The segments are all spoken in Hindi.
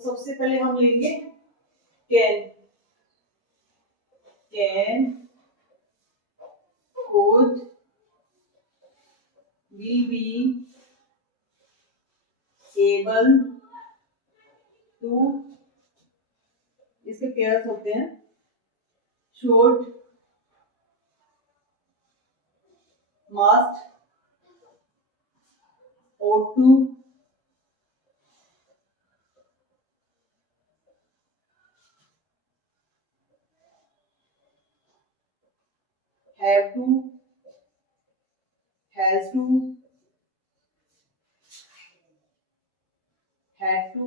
सबसे पहले हम लेंगे can could will be able to, इसके पेयर्स होते हैं should, must, ought to, have to, has to, had to,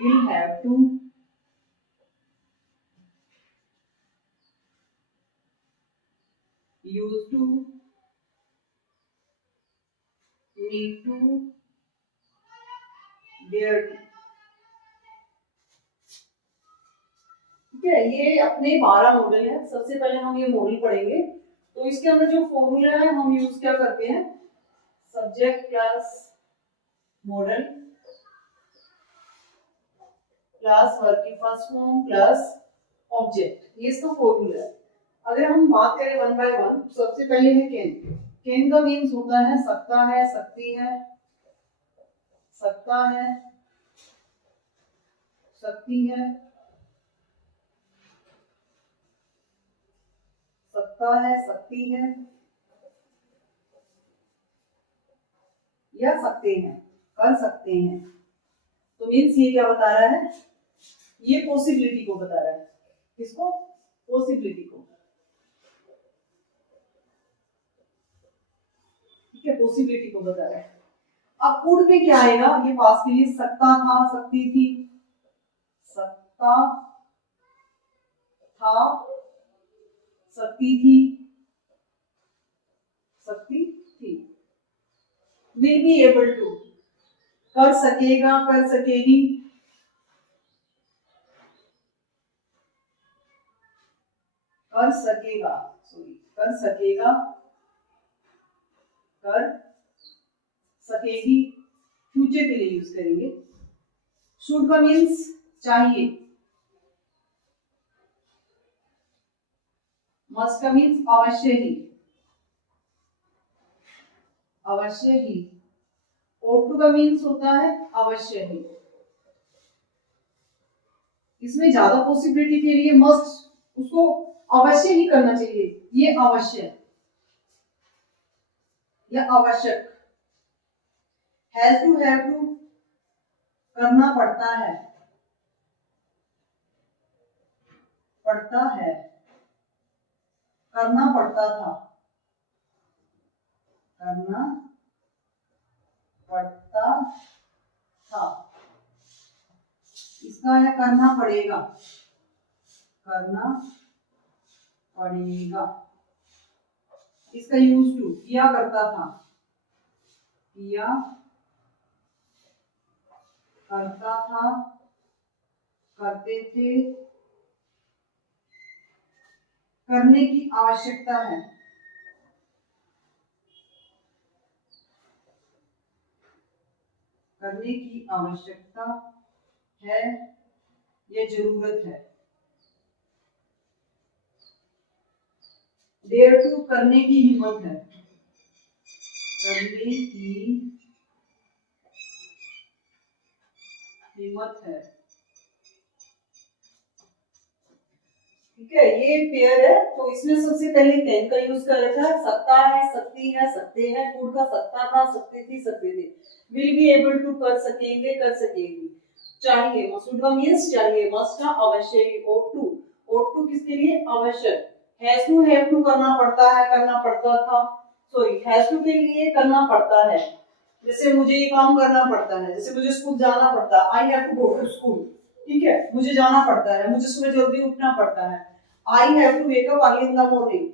will have to, used to, need to, dare to। ठीक है, ये अपने 12 मॉडल है। सबसे पहले हम ये मॉडल पढ़ेंगे। तो इसके अंदर जो फॉर्मूला है हम यूज क्या करते हैं, subject plus model plus verb की फर्स्ट फॉर्म प्लस ऑब्जेक्ट, ये इसका फॉर्मूला है। अगर हम बात करें वन बाय वन, सबसे पहले है कैन का मीन्स होता है सकता है, सकती है, सकता है, सकती है, सकता है, सकती है या सकते हैं, कर सकते हैं। तो मीन्स ये क्या बता रहा है, ये पॉसिबिलिटी को बता रहा है। किसको, पॉसिबिलिटी को। ठीक है, पॉसिबिलिटी को बता रहा है। अब कुड में क्या आएगा, ये पास के लिए सकता था, सकती थी, सकता था, सकती थी, सकती थी। विल बी एबल टू, कर सकेगा, कर सकेगी, कर सकेगा, सॉरी कर सकेगा, कर सकेगी, फ्यूचर के लिए यूज करेंगे। शुड का मीन्स चाहिए, मस्ट का मीन्स अवश्य ही, अवश्य ही। ought to का मीन्स होता है अवश्य ही। इसमें ज्यादा पॉसिबिलिटी के लिए मस्ट, उसको अवश्य ही करना चाहिए, ये अवश्य या आवश्यक। हैज टू, हैव टू करना पड़ता है, पड़ता है, करना पड़ता था, करना पड़ता था। इसका है करना पड़ेगा, करना पड़ेगा। इसका यूज टू, किया करता था, किया करता था, करते थे, करने की आवश्यकता है, करने की आवश्यकता है, ये जरूरत है। डेयर टू, करने की हिम्मत है, करने की हिम्मत है। ठीक है, ये पेयर है। तो इसमें सबसे पहले कैन का यूज कर रखा है, सकता है, सकती है, सकते हैं। कुड का सकता था, सकती थी, सकते थे। विल बी एबल टू, कर सकेंगे, कर सकेगी। चाहिए, मस्ट का मींस चाहिए, मस्ट का अवश्य ही। ought to किसके लिए, आवश्यक। हैज टू, हैव टू करना पड़ता है, करना पड़ता था, सॉरी हैज टू के लिए करना पड़ता है। जैसे मुझे ये काम करना पड़ता है, जैसे मुझे स्कूल जाना पड़ता है, I have to go to school. ठीक है, मुझे जाना पड़ता है, मुझे सुबह जल्दी उठना पड़ता है। I have to wake up early in the morning.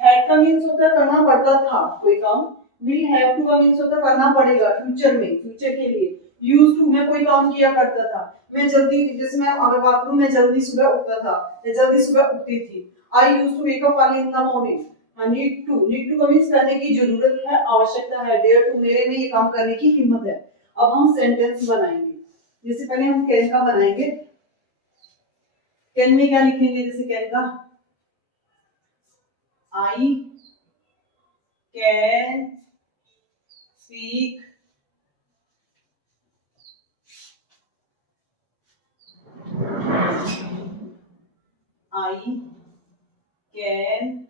Had का मींस होता है करना पड़ता था कोई काम। विल हैव टू का मींस होता है करना पड़ेगा फ्यूचर में, फ्यूचर के लिए। यूज्ड टू, मैं कोई काम किया करता था, मैं जल्दी, जैसे मैं अगर बात करूं, मैं जल्दी सुबह उठता था, मैं जल्दी सुबह उठती थी। I used to wake up early in the morning. Need to का मीन्स करने की जरूरत है, आवश्यकता है। डेयर टू मेरे में ये काम करने की हिम्मत है। अब हम सेंटेंस बनाएंगे। जैसे पहले हम कैन का बनाएंगे। कैन में क्या लिखेंगे? जैसे कैन का आई can speak I can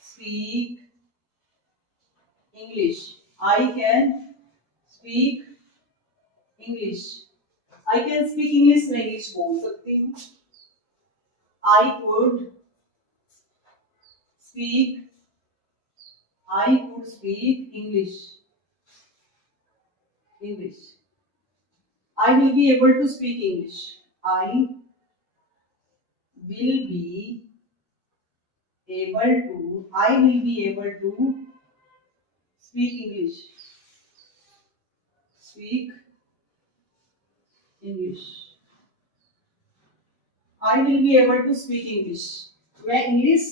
speak English. I can speak English. I can speak English में इंग्लिश बोल सकती हूँ। I could speak. I could speak English. English. I will be able to speak English. I will be able to. I will be able to speak English. Speak English. I will be able to speak English. मैं इंग्लिश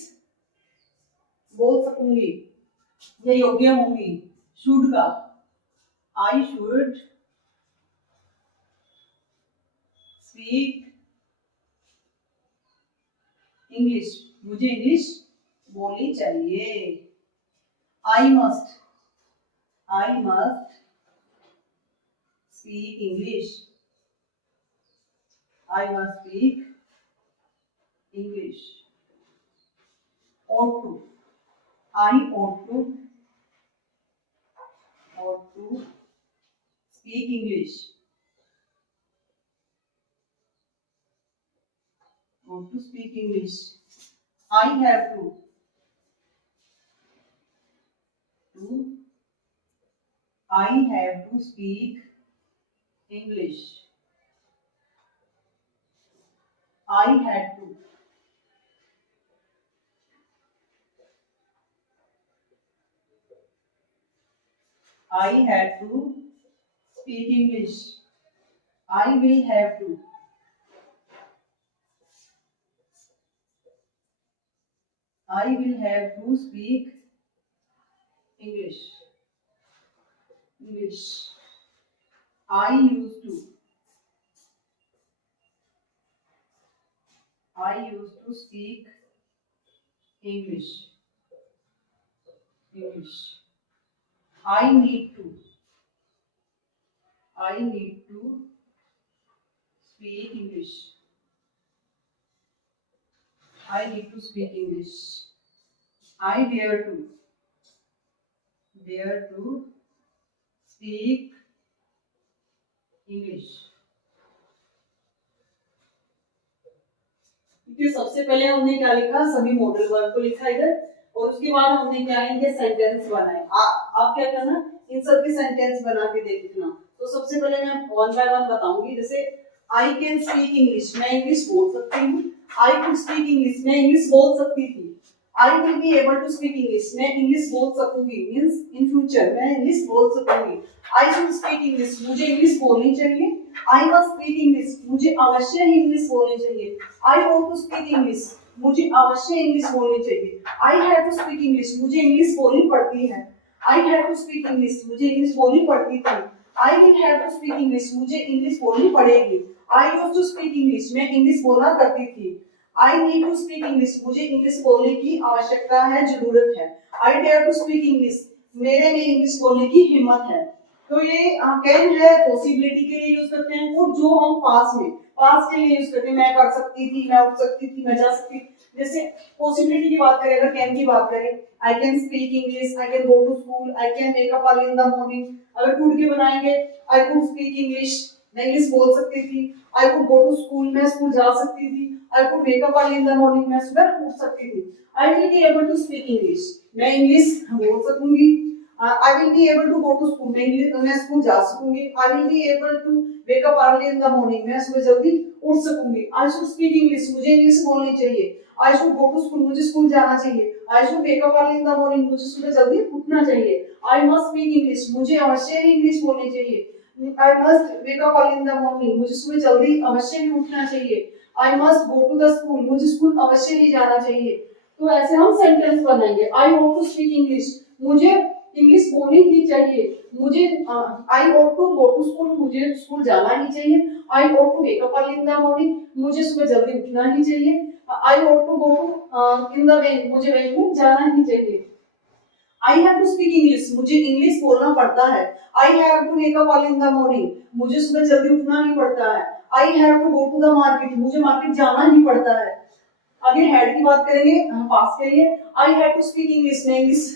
बोल सकूंगी या योग्य होंगी। शुड का आई शुड स्पीक इंग्लिश। मुझे इंग्लिश बोलनी चाहिए। I must speak English. I must speak English. ought to I ought to speak English. Ought to speak English. I have to I have to speak English. I had to speak English. I will have to speak English. I used to speak English. I need to speak English. I need to speak English. I dare to speak English. क्योंकि सबसे पहले हमने क्या लिखा? सभी मॉडल वर्ब को लिखा इधर, और उसके बाद हमने क्या इनके सेंटेंस बनाए। आप क्या करना, इन सब के सेंटेंस बना के देखना। तो सबसे पहले मैं वन बाय वन बताऊंगी। जैसे आई कैन स्पीक इंग्लिश, मैं इंग्लिश बोल सकती हूँ। आई कुड स्पीक इंग्लिश, मैं इंग्लिश बोल सकती थी। I will be able to speak English, मैं इंग्लिश बोल सकूंगी, मींस इन फ्यूचर मैं इंग्लिश बोल सकूंगी। आई शुड स्पीक इंग्लिश, मुझे इंग्लिश बोलनी चाहिए। आई मस्ट स्पीक इंग्लिश, मुझे अवश्य ही इंग्लिश बोलनी चाहिए। I want to speak English, मुझे अवश्य इंग्लिश बोलनी चाहिए। I have to speak English, मुझे इंग्लिश बोलनी पड़ती है। I have to speak English, मुझे इंग्लिश बोलनी पड़ती थी। I will have to speak English, मुझे इंग्लिश बोलनी पड़ेगी। I used to speak English, मैं इंग्लिश बोला करती थी। I need to speak English, मुझे इंग्लिश बोलने की आवश्यकता है, जरूरत है। I dare to speak English, मेरे में इंग्लिश बोलने की हिम्मत है। तो ये कैन है पॉसिबिलिटी के लिए यूज करते हैं, और जो हम पास के लिए यूज करते हैं, मैं कर सकती थी, मैं उठ सकती थी, मैं जा सकती थी। जैसे पॉसिबिलिटी की बात करें, अगर कैन की बात करें, I can speak English, I can go to school, I can wake up early in the morning. अगर कुड के बनाएंगे, आई कुड स्पीक इंग्लिश, मैं इंग्लिश बोल सकती थी। I could go to school, मैं स्कूल जा सकती थी। I could wake up early in the morning, मैं सुबह उठ सकती थी। I will be able to speak English, मैं इंग्लिश बोल सकूंगी। I will be able to go to school, मैं स्कूल जा सकूंगी। I will be able to wake up early in the morning, मैं सुबह जल्दी उठ सकूंगी। I should speak English, मुझे इंग्लिश बोलनी चाहिए। I should go to school, मुझे स्कूल जाना चाहिए। I should wake up early in the morning, मुझे सुबह जल्दी उठना चाहिए। I must speak English, मुझे अवश्य ही इंग्लिश बोलनी चाहिए। I must wake up early in the morning, मुझे सुबह जल्दी अवश्य ही उठना चाहिए। I must go to the school, मुझे स्कूल अवश्य ही जाना चाहिए। तो ऐसे हम सेंटेंस बनाएंगे। I want to speak English, मुझे इंग्लिश बोलनी ही चाहिए। मुझे I want to go to school, मुझे स्कूल जाना ही चाहिए। I want to wake up early in the morning, मुझे सुबह जल्दी उठना ही चाहिए। I want to go to in the bank, मुझे बैंक में जाना ही चाहिए। I have to speak English, मुझे इंग्लिश बोलना पड़ता है। I have to wake up early in the morning, मुझे सुबह जल्दी उठना ही पड़ता है। I have to go to the market, मुझे मार्केट जाना ही पड़ता है। आगे हेड की बात करेंगे पास के लिए। I have to speak English, मैं इंग्लिश,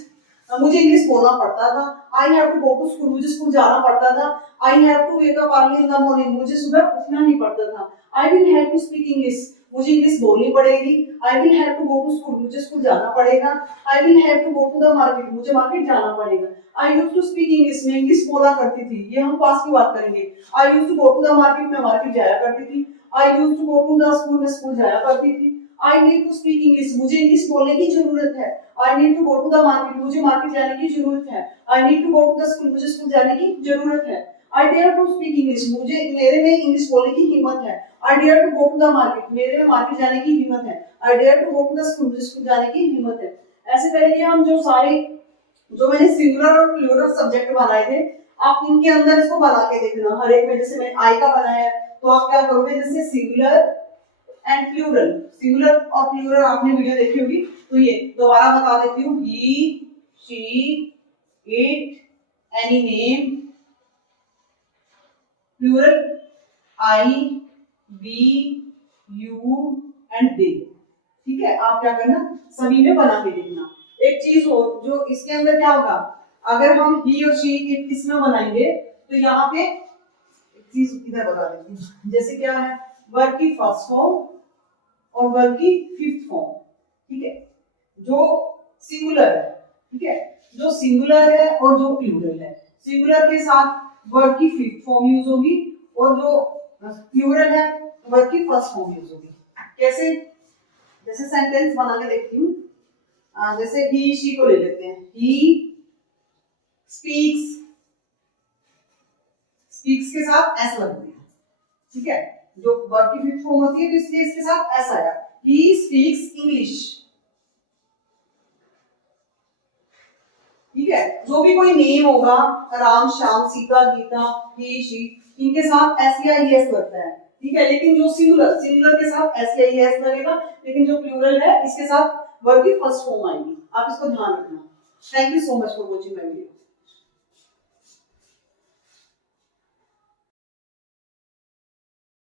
मुझे इंग्लिश बोलना पड़ता था। I have to go to school, मुझे स्कूल जाना पड़ता था। I have to wake up early in the morning, मुझे सुबह उठना ही पड़ता था। I will have to speak English, मुझे इंग्लिश बोलनी पड़ेगी। I will have to go to school, मुझे स्कूल जाना पड़ेगा। I will have to go to the market, मुझे मार्केट जाना पड़ेगा। I used to speak English, मैं इंग्लिश बोला करती थी। ये हम पास की बात करेंगे। I used to go to the market, मैं मार्केट जाया करती थी। I used to go to the school, मैं स्कूल जाया करती थी। I need to speak English, मुझे इंग्लिश बोलने की जरूरत है। I need to go to the market, मुझे मार्केट जाने की जरूरत है। I need to go to the school, मुझे स्कूल जाने की जरूरत है। I dare to speak English, मुझे मेरे में इंग्लिश बोलने की हिम्मत है। I dare to go to the market, मेरे में मार्केट जाने की हिम्मत है। I dare to go to the school, मुझे स्कूल जाने की हिम्मत है। ऐसे करेंगे हम जो सारे जो मैंने सिंगुलर और प्लूरल सब्जेक्ट बनाए थे, आप इनके अंदर इसको बना के देखना। हर एक में जैसे मैंने आई का बनाया तो आप क्या करोगे, जैसे सिंगुलर एंड प्लूरल, सिंगुलर और प्लूरल आपने वीडियो देखी होगी, तो ये दोबारा बता देती हूँ। He, she, it, any name, plural I, we, you and they. ठीक है, आप क्या करना, सभी में बना के देखना। एक चीज हो जो इसके अंदर क्या होगा, अगर हम ही और शी इट किसमें बनाएंगे तो यहाँ पे एक चीज इधर बता देती हूँ। जैसे क्या है, वर्ब की फर्स्ट फॉर्म और वर्ब की फिफ्थ फॉर्म। ठीक है, जो सिंगुलर है, ठीक है, जो सिंगुलर है और जो प्लूरल है, सिंगुलर के साथ वर्ब की फिफ्थ फॉर्म यूज होगी और जो प्लूरल है वर्ब की फर्स्ट फॉर्म यूज होगी। कैसे, जैसे सेंटेंस बना के देखती हूँ। जैसे ही शी को ले लेते हैं। ही स्पीक्स, स्पीक्स के साथ एस लगती है। ठीक है, जो वर्ब की फिफ्थ फॉर्म होती है तो इसलिए इसके साथ एस आया। He speaks English. ठीक है, जो भी कोई नेम होगा, राम, श्याम, सीता, गीता, ही, शी, इनके साथ एस या ई एस लगता है। ठीक है, लेकिन जो सिंगुलर, सिंगुलर के साथ एस या ई एस लगेगा, लेकिन जो प्लूरल है इसके साथ वर्ब की फर्स्ट फॉर्म आएगी। आप इसको ध्यान रखना। Thank you so much for watching my video.